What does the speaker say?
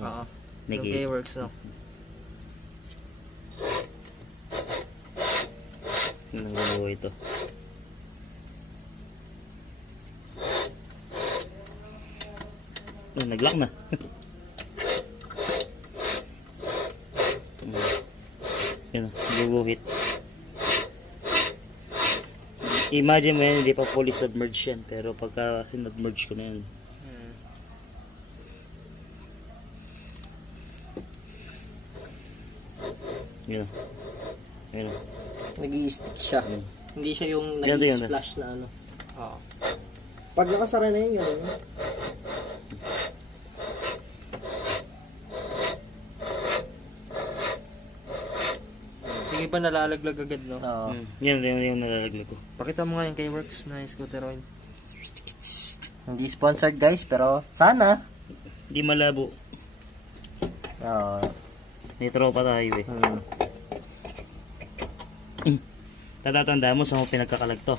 Oo. Yung Nag-i- K-Works, no? Nanguluwa ito. Oh, nag-lock na. Yun, guguhit. Imagine mo yan, hindi pa fully submerged yan. Pero pagka sinubmerge ko na yan. Yun. Yun. Nag-i-stick siya. Hindi siya yung Yan, yan. nag-splash na ano. Oo. Pag nakasara na yun, yun. Hindi pa nalalaglag agad, no? Oo. Yan yung nalalaglag ko. Pakita mo nga yung K-Works na scooter oil. Hindi sponsored guys, pero sana. Hindi malabo. Oo. May tropa tayo eh. Tatatanda mo sa mga pinagkakalag to.